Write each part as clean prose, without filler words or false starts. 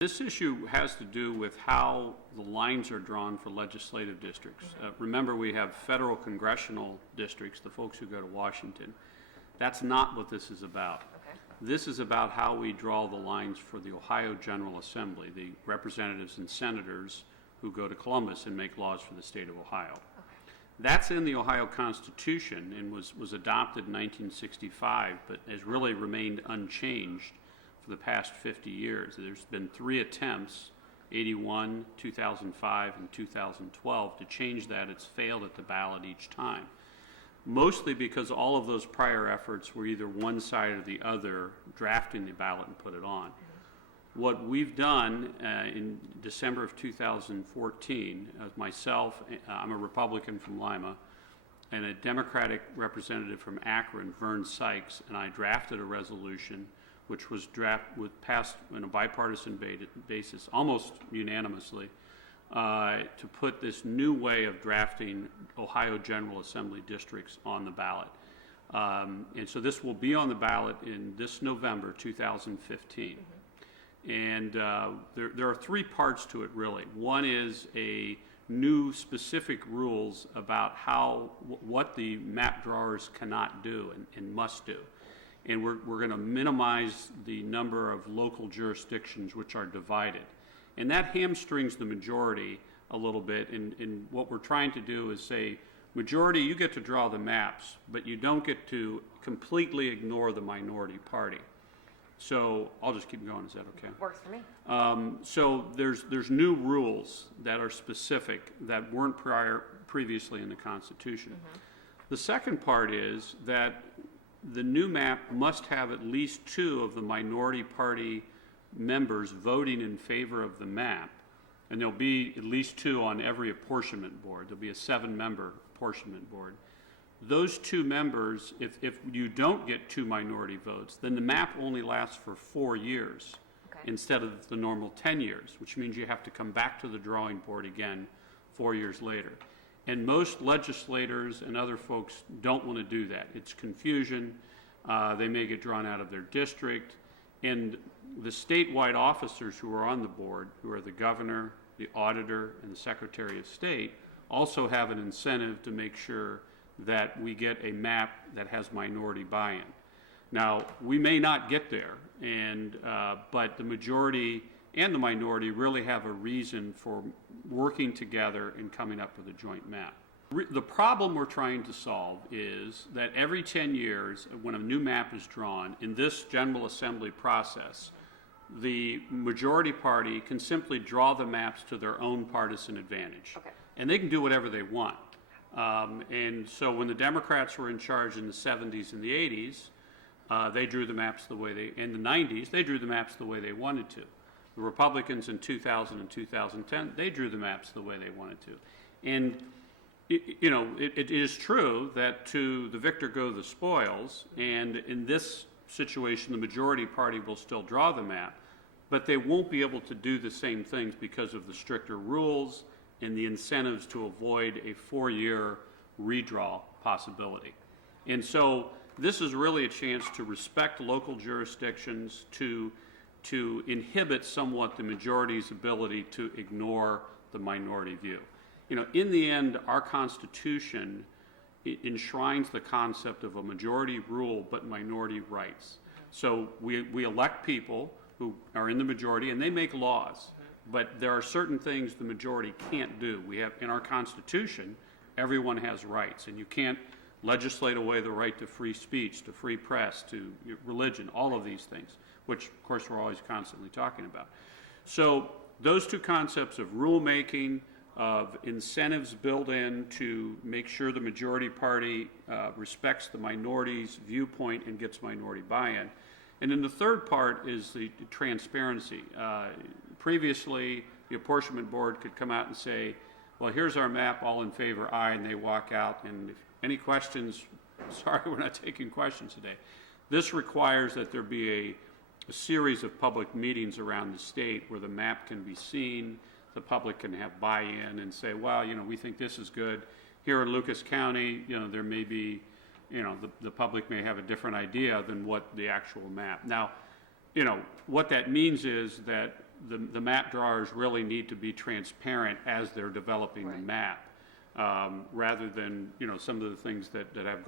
This issue has to do with how the lines are drawn for legislative districts. Remember, we have federal congressional districts, the folks who go to Washington. That's not what this is about. Okay. This is about how we draw the lines for the Ohio General Assembly, the representatives and senators who go to Columbus and make laws for the state of Ohio. Okay. That's in the Ohio Constitution and was adopted in 1965, but has really remained unchanged for the past 50 years. There's been 3 attempts, 81, 2005, and 2012, to change that. It's failed at the ballot each time, mostly because all of those prior efforts were either one side or the other drafting the ballot and put it on. What we've done in December of 2014, myself, I'm a Republican from Lima, and a Democratic representative from Akron, Vern Sykes, and I drafted a resolution which was passed on a bipartisan basis, almost unanimously, to put this new way of drafting Ohio General Assembly districts on the ballot. And so this will be on the ballot in this November 2015. And there are 3 parts to it, really. One is a new specific rules about what the map drawers cannot do and must do. And we're going to minimize the number of local jurisdictions which are divided. And that hamstrings the majority a little bit. And what we're trying to do is say, majority, you get to draw the maps, but you don't get to completely ignore the minority party. So I'll just keep going. Is that okay? Works for me. So there's new rules that are specific that weren't previously in the Constitution. The second part is that the new map must have at least 2 of the minority party members voting in favor of the map, and there'll be at least 2 on every apportionment board. There'll be a 7-member apportionment board. Those 2 members, if you don't get 2 minority votes, then the map only lasts for 4 years instead of the normal 10 years, which means you have to come back to the drawing board again 4 years later. And most legislators and other folks don't want to do that. It's confusion. They may get drawn out of their district. And the statewide officers who are on the board, who are the governor, the auditor, and the secretary of state, also have an incentive to make sure that we get a map that has minority buy-in. Now, we may not get there, but the majority and the minority really have a reason for working together and coming up with a joint map. The problem we're trying to solve is that every 10 years, when a new map is drawn, in this General Assembly process, the majority party can simply draw the maps to their own partisan advantage. And they can do whatever they want. And so when the Democrats were in charge in the 70s and the 80s, they drew the maps the way in the 90s, they drew the maps the way they wanted to. The Republicans in 2000 and 2010, they drew the maps the way they wanted to. And, it is true that to the victor go the spoils, and in this situation, the majority party will still draw the map, but they won't be able to do the same things because of the stricter rules and the incentives to avoid a 4-year redraw possibility. And so this is really a chance to respect local jurisdictions, to inhibit somewhat the majority's ability to ignore the minority view. In the end, our Constitution enshrines the concept of a majority rule but minority rights. So we elect people who are in the majority and they make laws, but there are certain things the majority can't do. We have, in our Constitution, everyone has rights, and you can't legislate away the right to free speech, to free press, to religion, all of these things, which, of course, we're always constantly talking about. So those 2 concepts of rulemaking, of incentives built in to make sure the majority party respects the minority's viewpoint and gets minority buy-in. And then the third part is the transparency. Previously, the apportionment board could come out and say, well, here's our map, all in favor, aye, and they walk out. And if any questions, sorry, we're not taking questions today. This requires that there be a series of public meetings around the state where the map can be seen, the public can have buy-in and say, well, we think this is good. Here in Lucas County, there may be, the public may have a different idea than what the actual map. Now, what that means is that the map drawers really need to be transparent as they're developing the map, rather than, you know, some of the things that have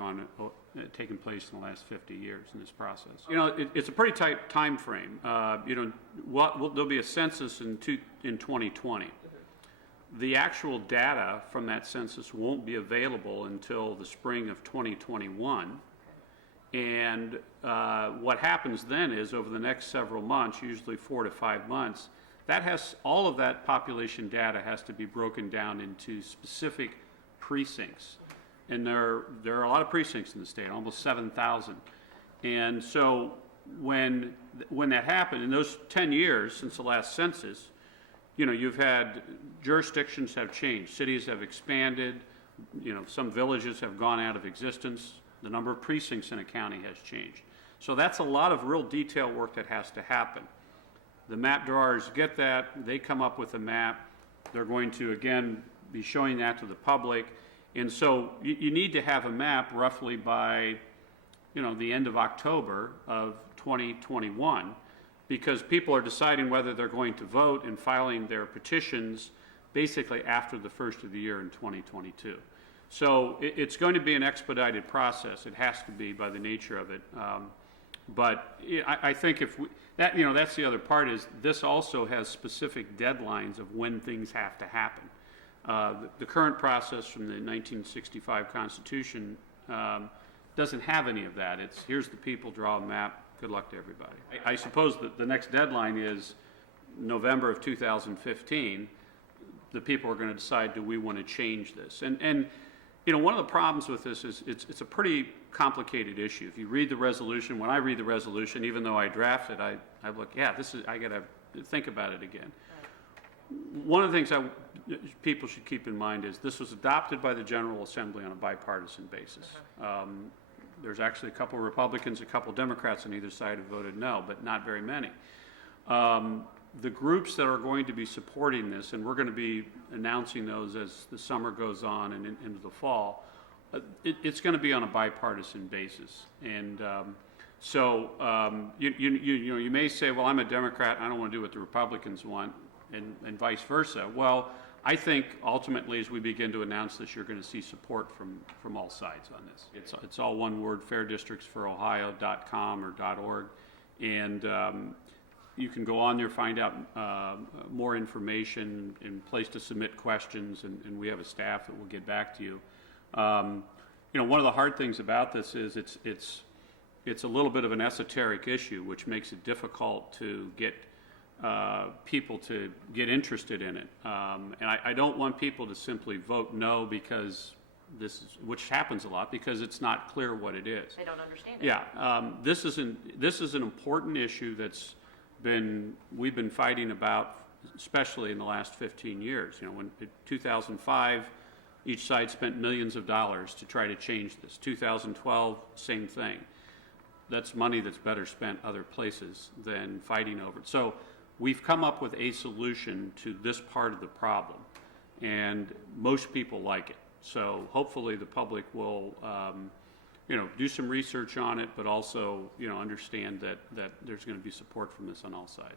taken place in the last 50 years in this process. You know, it's a pretty tight time frame. You know, there'll be a census in 2020. The actual data from that census won't be available until the spring of 2021. And what happens then is, over the next several months, usually 4 to 5 months, all of that population data has to be broken down into specific precincts. And there are a lot of precincts in the state, almost 7,000. And so when that happened, in those 10 years since the last census, you know, you've had jurisdictions have changed, cities have expanded, you know, some villages have gone out of existence, the number of precincts in a county has changed. So that's a lot of real detail work that has to happen. The map drawers get that, they come up with a map, they're going to again be showing that to the public, and so you need to have a map roughly by, you know, the end of October of 2021, because people are deciding whether they're going to vote and filing their petitions basically after the first of the year in 2022. So it's going to be an expedited process. It has to be by the nature of it. But I think you know, that's the other part, is this also has specific deadlines of when things have to happen. The current process from the 1965 Constitution doesn't have any of that. It's, here's the people, draw a map, good luck to everybody. I suppose that the next deadline is November of 2015. The people are going to decide, do we want to change this? And you know, one of the problems with this is it's a pretty complicated issue. If you read the resolution, when I read the resolution, even though I draft it, I look, yeah, I got to think about it again. One of the things people should keep in mind is this was adopted by the General Assembly on a bipartisan basis. There's actually a couple Republicans, a couple Democrats on either side who voted no, but not very many. The groups that are going to be supporting this, and we're going to be announcing those as the summer goes on and into the fall, it's going to be on a bipartisan basis. And so you may say, well, I'm a Democrat, I don't want to do what the Republicans want, and vice versa. Well, I think ultimately, as we begin to announce this, you're going to see support from all sides on this. It's all one word, fairdistrictsforohio.com or .org, and you can go on there, find out more information, and place to submit questions, and we have a staff that will get back to you. You know, one of the hard things about this is it's a little bit of an esoteric issue, which makes it difficult to get people to get interested in it. And I don't want people to simply vote no because which happens a lot, because it's not clear what it is. They don't understand it. Yeah, this is an important issue we've been fighting about, especially in the last 15 years. You know, in 2005, each side spent millions of dollars to try to change this. 2012, same thing. That's money that's better spent other places than fighting over it. So we've come up with a solution to this part of the problem, and most people like it. So hopefully the public will you know, do some research on it, but also, you know, understand that there's going to be support from this on all sides.